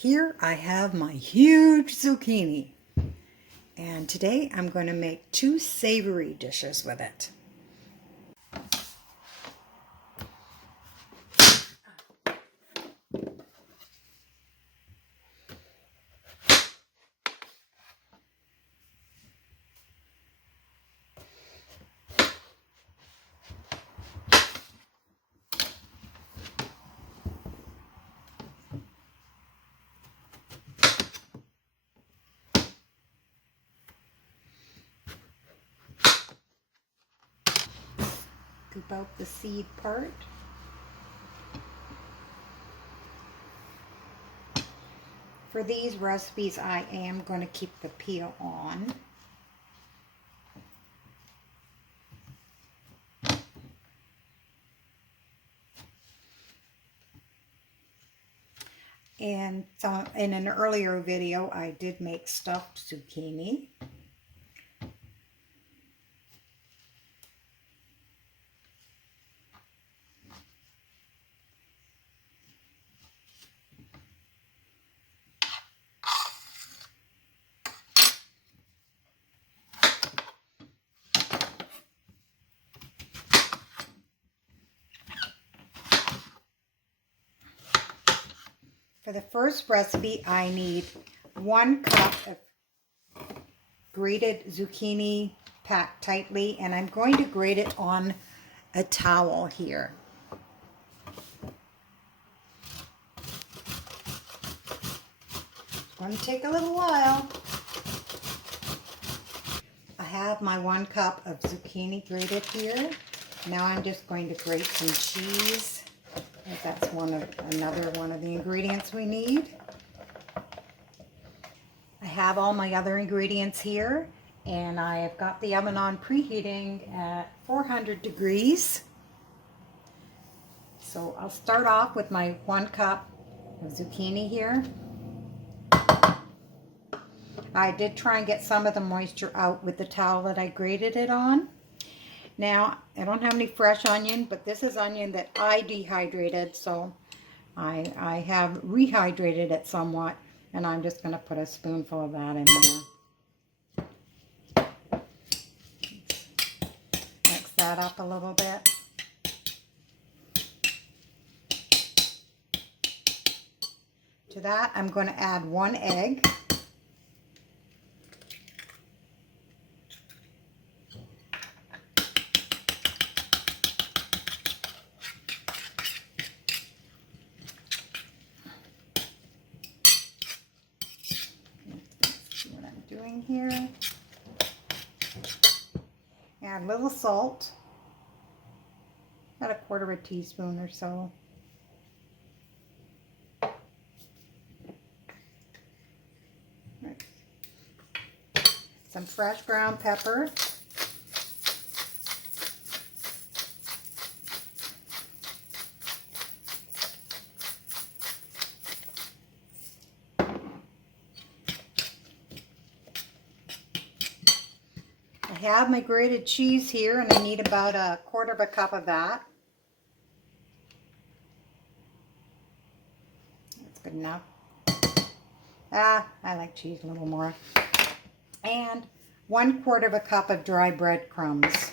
Here I have my huge zucchini, and today I'm going to make two savory dishes with it. Scoop out the seed part. For these recipes, I am going to keep the peel on. And in an earlier video, I did make stuffed zucchini. For the first recipe, I need 1 cup of grated zucchini packed tightly, and I'm going to grate it on a towel here. It's going to take a little while. I have my 1 cup of zucchini grated here. Now I'm just going to grate some cheese. That's another one of the ingredients we need. I have all my other ingredients here, and I have got the oven on preheating at 400 degrees. So I'll start off with my 1 cup of zucchini here. I did try and get some of the moisture out with the towel that I grated it on. Now, I don't have any fresh onion, but this is onion that I dehydrated, so I have rehydrated it somewhat, and I'm just going to put a spoonful of that in there. Mix that up a little bit. To that, I'm going to add 1 egg. Doing here. Add a little salt, about 1/4 teaspoon or so. Some fresh ground pepper. I have my grated cheese here, and I need about 1/4 cup of that. That's good enough. I like cheese a little more. And 1/4 cup of dry breadcrumbs.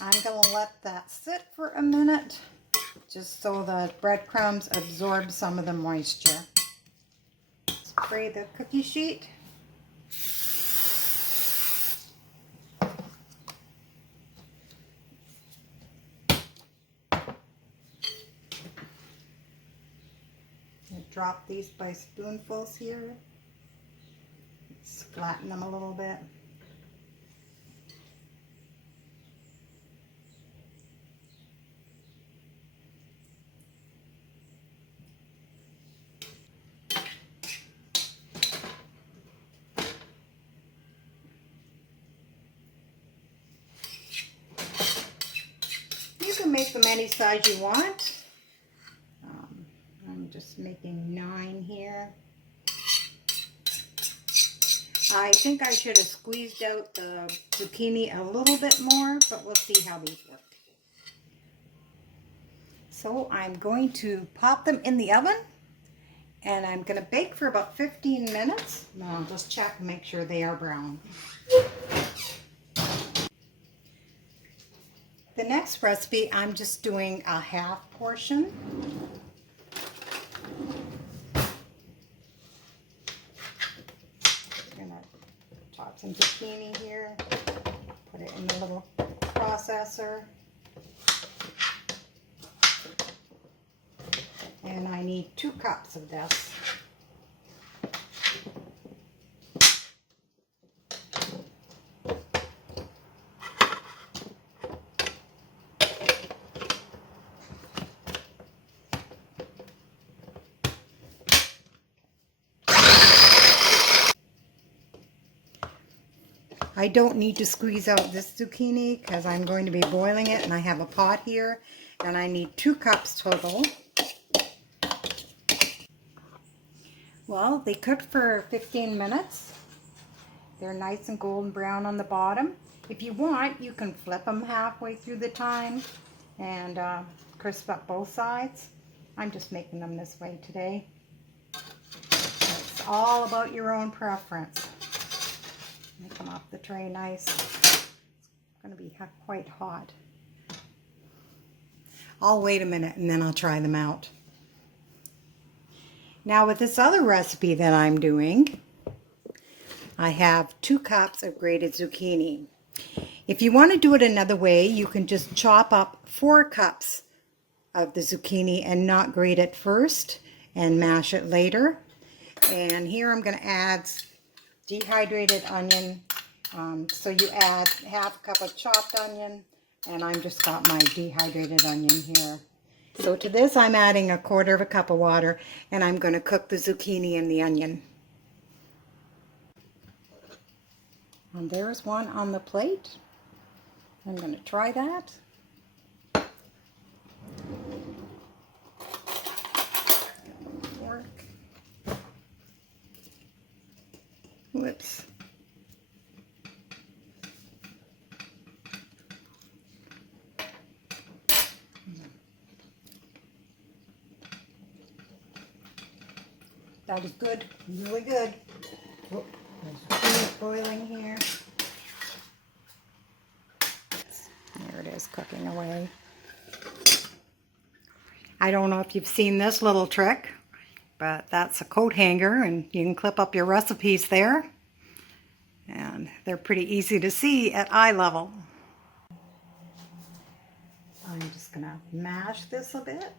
I'm going to let that sit for a minute, just so the breadcrumbs absorb some of the moisture. Spray the cookie sheet. Drop these by spoonfuls here. Let's flatten them a little bit. You can make them any size you want. I'm just making 9 here. I think I should have squeezed out the zucchini a little bit more, but we'll see how these work. So I'm going to pop them in the oven, and I'm going to bake for about 15 minutes. I'll just check and make sure they are brown. The next recipe, I'm just doing a half portion. I'm going to chop some zucchini here, put it in the little processor. And I need 2 cups of this. I don't need to squeeze out this zucchini because I'm going to be boiling it, and I have a pot here, and I need 2 cups total. Well, they cooked for 15 minutes. They're nice and golden brown on the bottom. If you want, you can flip them halfway through the time and crisp up both sides. I'm just making them this way today. It's all about your own preference. Make them off the tray nice. It's going to be quite hot. I'll wait a minute and then I'll try them out. Now with this other recipe that I'm doing, I have 2 cups of grated zucchini. If you want to do it another way, you can just chop up 4 cups of the zucchini and not grate it first and mash it later. And here I'm going to add dehydrated onion. So you add half a cup of chopped onion, and I've just got my dehydrated onion here. So to this I'm adding 1/4 cup of water, and I'm going to cook the zucchini and the onion. And there's one on the plate. I'm going to try that. Fork. Whoops. That is good, really good. Oh, there's zucchini boiling here. There it is, cooking away. I don't know if you've seen this little trick, but that's a coat hanger, and you can clip up your recipes there. And they're pretty easy to see at eye level. I'm just going to mash this a bit.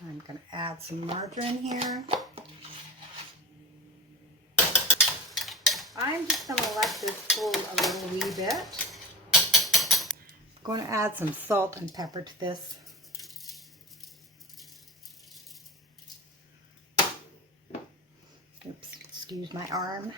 I'm going to add some margarine here. I'm just going to let this cool a little wee bit. I'm going to add some salt and pepper to this. Oops, excuse my arm.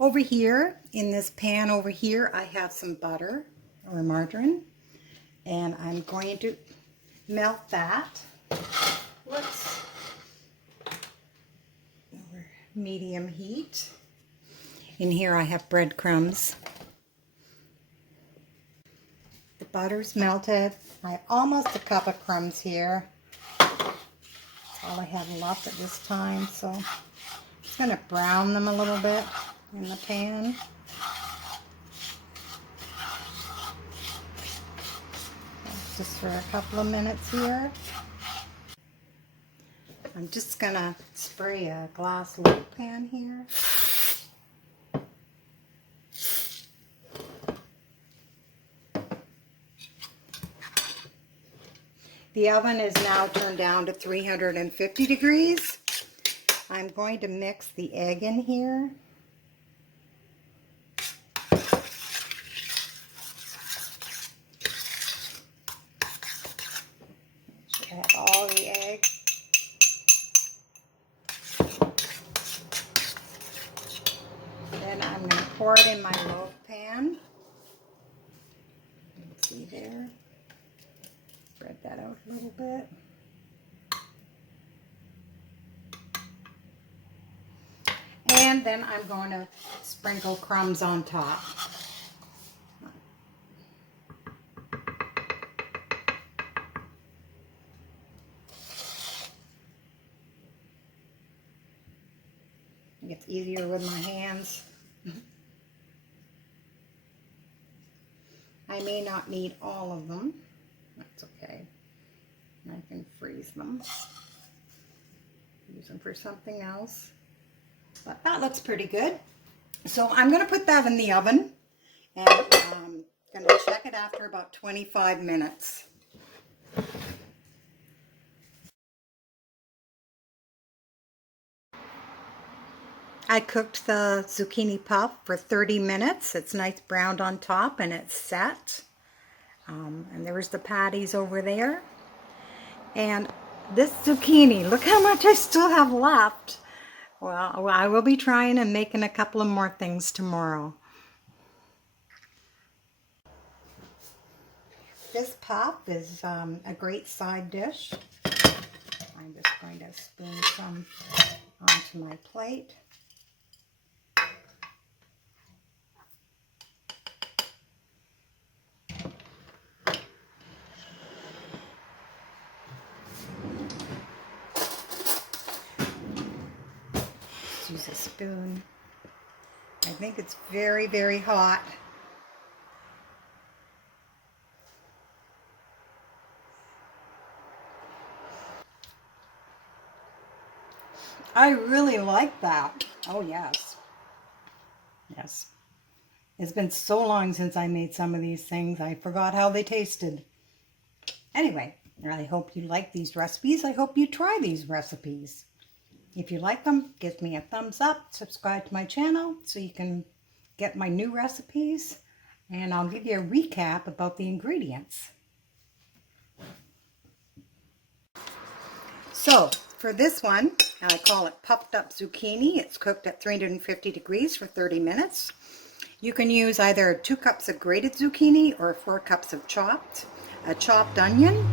Over here, in this pan over here, I have some butter or margarine, and I'm going to melt that. Whoops. Over medium heat. In here I have breadcrumbs. The butter's melted. I have almost a cup of crumbs here. That's all I have left at this time, so I'm just going to brown them a little bit in the pan. Just for a couple of minutes here. I'm just going to spray a glass lid pan here. The oven is now turned down to 350 degrees. I'm going to mix the egg in here. pour it in my loaf pan. See there? Spread that out a little bit. And then I'm going to sprinkle crumbs on top. It gets easier with my hands. I may not need all of them. That's okay. I can freeze them. Use them for something else. But that looks pretty good. So I'm going to put that in the oven. And I'm going to check it after about 25 minutes. I cooked the zucchini puff for 30 minutes. It's nice browned on top and it's set. And there's the patties over there. And this zucchini, look how much I still have left. Well, I will be trying and making a couple of more things tomorrow. This puff is a great side dish. I'm just going to spoon some onto my plate. Use a spoon. I think it's very, very hot. I really like that. Oh, yes. Yes. It's been so long since I made some of these things. I forgot how they tasted. Anyway, I hope you like these recipes. I hope you try these recipes. If you like them, give me a thumbs up, subscribe to my channel so you can get my new recipes, and I'll give you a recap about the ingredients. So, for this one, I call it puffed up zucchini. It's cooked at 350 degrees for 30 minutes. You can use either 2 cups of grated zucchini or 4 cups of a chopped onion,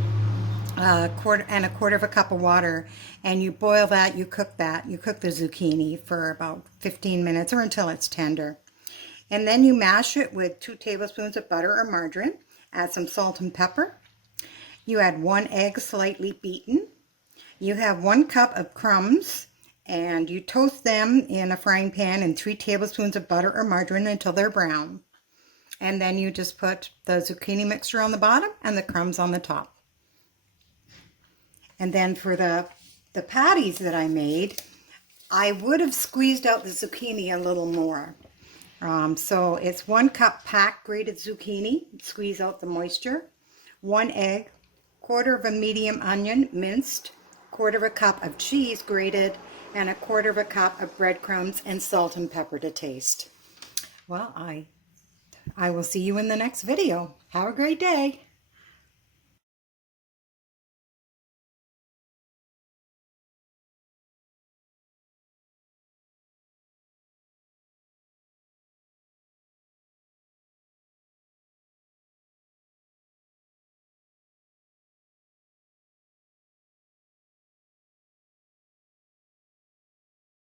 a quarter of a cup of water, and you boil that, you cook the zucchini for about 15 minutes or until it's tender. And then you mash it with 2 tablespoons of butter or margarine, add some salt and pepper. You add 1 egg slightly beaten. You have 1 cup of crumbs, and you toast them in a frying pan in 3 tablespoons of butter or margarine until they're brown. And then you just put the zucchini mixture on the bottom and the crumbs on the top. And then for the patties that I made, I would have squeezed out the zucchini a little more. So it's 1 cup packed grated zucchini, squeeze out the moisture, 1 egg, quarter of a medium onion minced, quarter of a cup of cheese grated, and a quarter of a cup of breadcrumbs and salt and pepper to taste. Well, I will see you in the next video. Have a great day.